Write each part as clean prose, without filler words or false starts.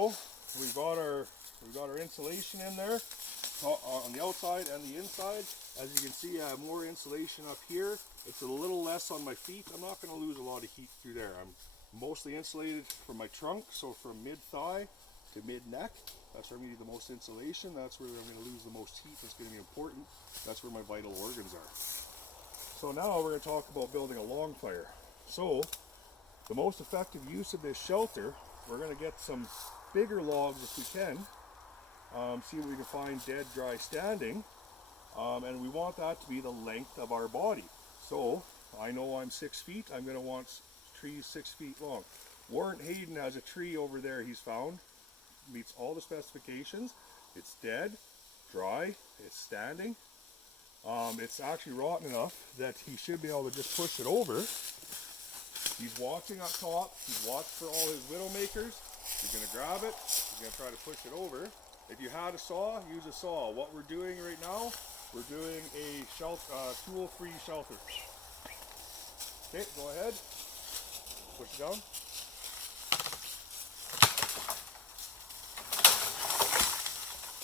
Oh, we've got our insulation in there on the outside and the inside. As you can see, I have more insulation up here. It's a little less on my feet. I'm not going to lose a lot of heat through there. I'm mostly insulated from my trunk, so from mid-thigh to mid-neck. That's where I'm getting the most insulation. That's where I'm going to lose the most heat. That's going to be important. That's where my vital organs are. So now we're going to talk about building a long fire. So the most effective use of this shelter, we're going to get some bigger logs if we can. See what we can find dead, dry, standing. And we want that to be the length of our body. So I know I'm 6 feet. I'm going to want trees 6 feet long. Warren Heyden has a tree over there he's found. Meets all the specifications. It's dead, dry, it's standing. It's actually rotten enough that he should be able to just push it over. He's watching up top. He's watched for all his widow makers. He's going to grab it. He's going to try to push it over. If you had a saw, use a saw. What we're doing right now, we're doing a tool-free shelter. Okay, go ahead. Push it down.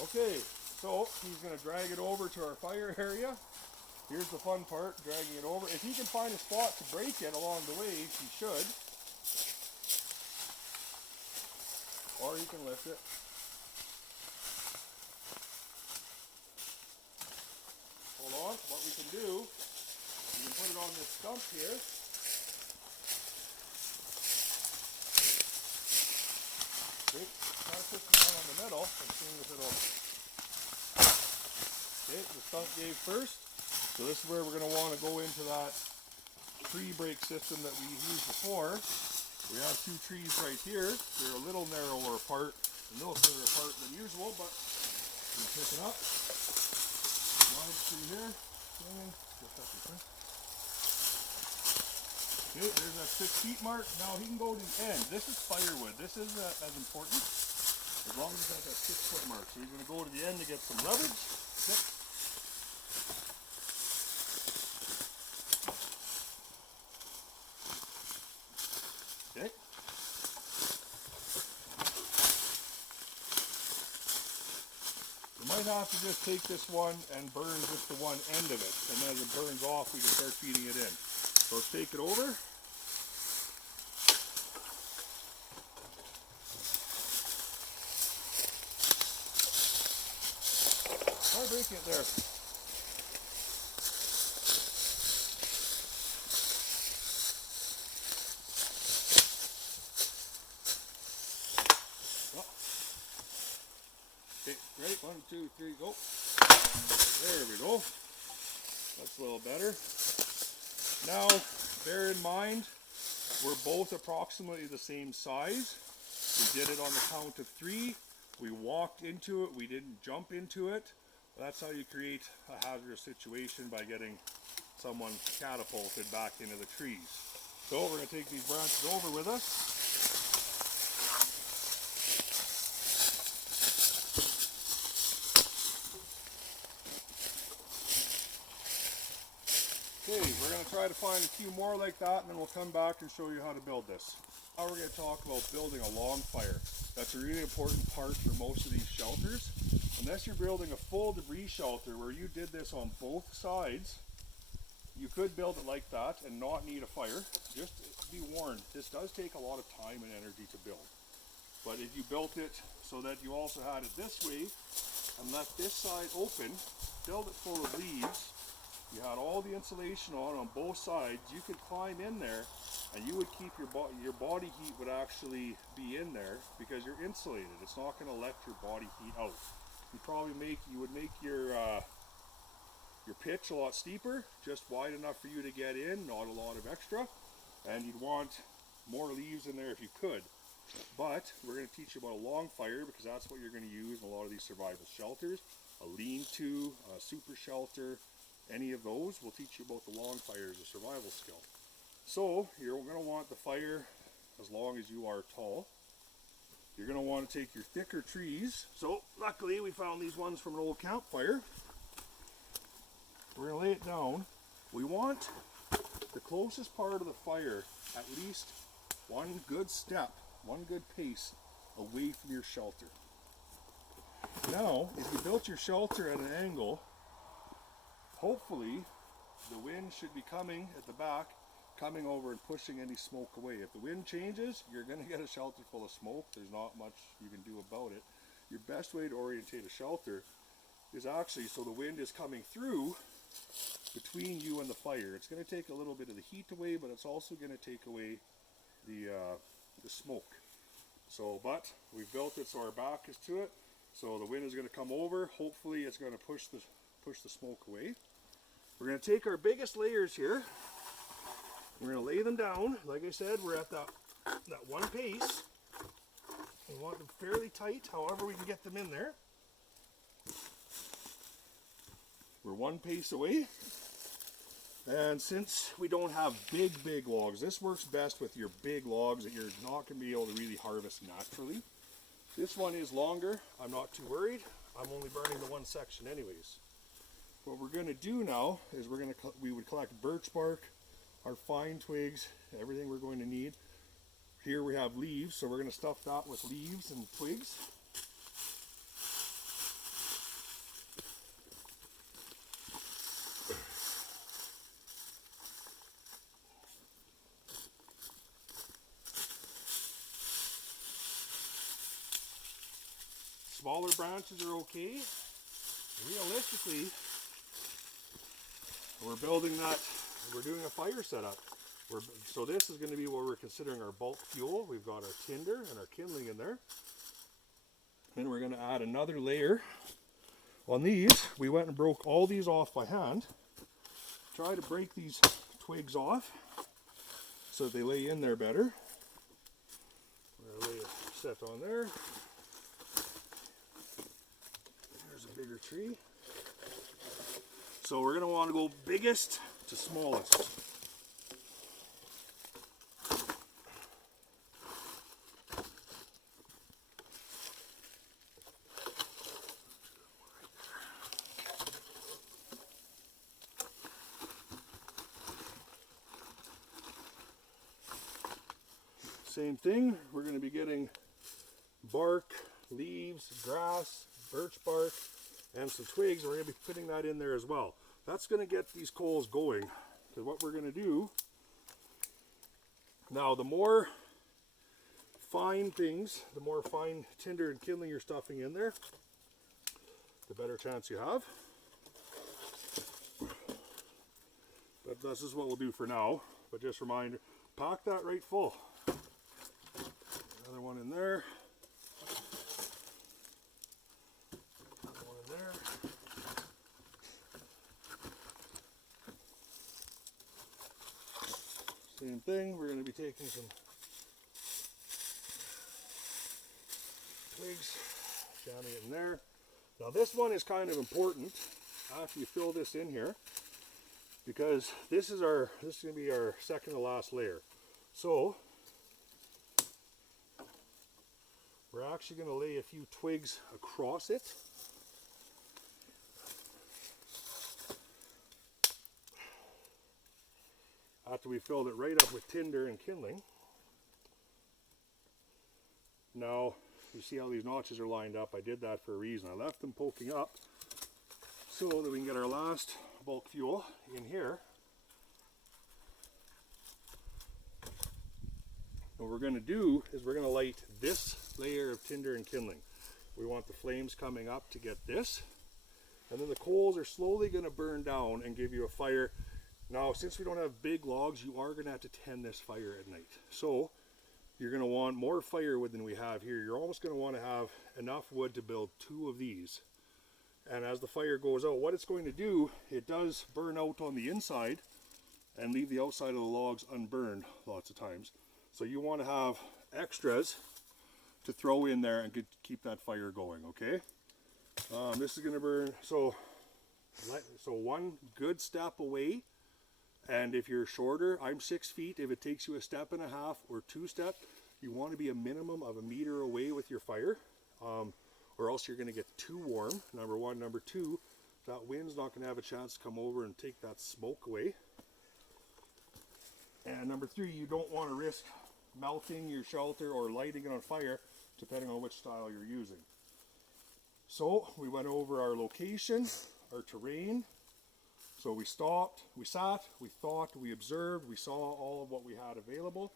Okay, so he's going to drag it over to our fire area. Here's the fun part, dragging it over. If he can find a spot to break it along the way, he should. Or he can lift it. Hold on, what we can do, we can put it on this stump here. Okay, try to put it down on the middle and see if it'll... Okay, the stump gave first. So this is where we're going to want to go into that tree break system that we used before. We have two trees right here. They're a little narrower apart, a little further apart than usual, but we pick it up. Slide it through here. Okay, there's that 6 feet mark. Now he can go to the end. This is firewood. This isn't as important as long as it's at that 6 foot mark. So he's going to go to the end to get some leverage. Okay. Okay. You might have to just take this one and burn just the one end of it, and then as it burns off we can start feeding it in. So let's take it over. Try breaking it there. Okay, ready? 1, 2, 3, go. There we go. That's a little better. Now, bear in mind, we're both approximately the same size. We did it on the count of 3. We walked into it. We didn't jump into it. That's how you create a hazardous situation, by getting someone catapulted back into the trees. So we're going to take these branches over with us. Okay, we're going to try to find a few more like that, and then we'll come back and show you how to build this. Now we're going to talk about building a long fire. That's a really important part for most of these shelters. Unless you're building a full debris shelter where you did this on both sides, you could build it like that and not need a fire. Just be warned, this does take a lot of time and energy to build. But if you built it so that you also had it this way and left this side open, filled it full of leaves, you had all the insulation on both sides, you could climb in there and you would keep your body heat would actually be in there because you're insulated. It's not going to let your body heat out. You would make your pitch a lot steeper, just wide enough for you to get in, not a lot of extra, and you'd want more leaves in there if you could. But we're going to teach you about a long fire because that's what you're going to use in a lot of these survival shelters. A lean-to, a super shelter, any of those. We'll teach you about the long fire as a survival skill. So you're going to want the fire as long as you are tall. You're going to want to take your thicker trees. So luckily we found these ones from an old campfire. We're going to lay it down. We want the closest part of the fire at least one good step, one good pace away from your shelter. Now, if you built your shelter at an angle, hopefully the wind should be coming at the back, coming over and pushing any smoke away. If the wind changes, you're going to get a shelter full of smoke. There's not much you can do about it. Your best way to orientate a shelter is actually so the wind is coming through between you and the fire. It's going to take a little bit of the heat away, but it's also going to take away the smoke. So, but we've built it so our back is to it. So the wind is going to come over. Hopefully it's going to push the smoke away. We're going to take our biggest layers here. We're going to lay them down. Like I said, we're at that one pace. We want them fairly tight, however we can get them in there. We're one pace away. And since we don't have big logs, this works best with your big logs that you're not going to be able to really harvest naturally. This one is longer. I'm not too worried. I'm only burning the one section anyways. What we're going to do now is we would collect birch bark, our fine twigs, everything we're going to need. Here we have leaves, so we're going to stuff that with leaves and twigs. Smaller branches are okay. Realistically, we're doing a fire setup. So this is going to be what we're considering our bulk fuel. We've got our tinder and our kindling in there. Then we're going to add another layer. On these, we went and broke all these off by hand. Try to break these twigs off so that they lay in there better. We're going to lay a set on there. There's a bigger tree. So we're going to want to go biggest to smallest. Same thing, we're going to be getting bark, leaves, grass, birch bark, and some twigs. We're going to be putting that in there as well. That's going to get these coals going. Because what we're going to do, now the more fine things, the more fine tinder and kindling you're stuffing in there, the better chance you have. But this is what we'll do for now. But just a reminder, pack that right full. Another one in there. Another one in there. Same thing, we're going to be taking some twigs, jamming it in there. Now this one is kind of important after you fill this in here, because this is going to be our second to last layer. So we're actually going to lay a few twigs across it. After we filled it right up with tinder and kindling. Now, you see how these notches are lined up? I did that for a reason. I left them poking up so that we can get our last bulk fuel in here. What we're going to do is we're going to light this layer of tinder and kindling. We want the flames coming up to get this, and then the coals are slowly going to burn down and give you a fire. Now, since we don't have big logs, you are going to have to tend this fire at night. So you're going to want more firewood than we have here. You're almost going to want to have enough wood to build 2 of these. And as the fire goes out, what it's going to do, it does burn out on the inside and leave the outside of the logs unburned lots of times. So you want to have extras to throw in there and keep that fire going, okay? This is going to burn, so one good step away. And if you're shorter, I'm 6 feet. If it takes you a step and a half or 2 steps, you want to be a minimum of 1 meter away with your fire, or else you're going to get too warm, number one. Number two, that wind's not going to have a chance to come over and take that smoke away. And number three, you don't want to risk melting your shelter or lighting it on fire depending on which style you're using. So we went over our location, our terrain. So we stopped, we sat, we thought, we observed, we saw all of what we had available,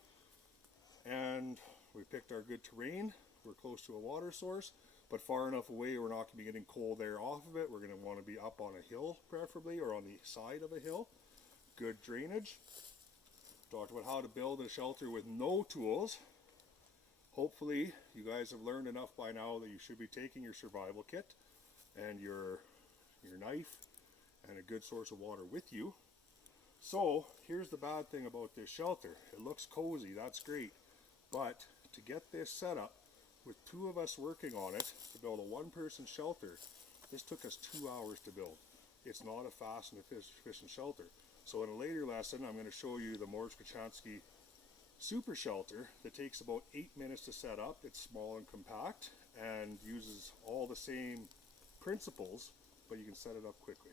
and we picked our good terrain. We're close to a water source, but far enough away we're not going to be getting cold air off of it. We're going to want to be up on a hill preferably, or on the side of a hill. Good drainage. Talked about how to build a shelter with no tools. Hopefully you guys have learned enough by now that you should be taking your survival kit and your knife and a good source of water with you. So here's the bad thing about this shelter. It looks cozy, that's great, but to get this set up with 2 of us working on it to build a 1-person shelter, this took us 2 hours to build. It's not a fast and efficient shelter. So in a later lesson I'm going to show you the Morris Kochanski super shelter that takes about 8 minutes to set up. It's small and compact and uses all the same principles, but you can set it up quickly.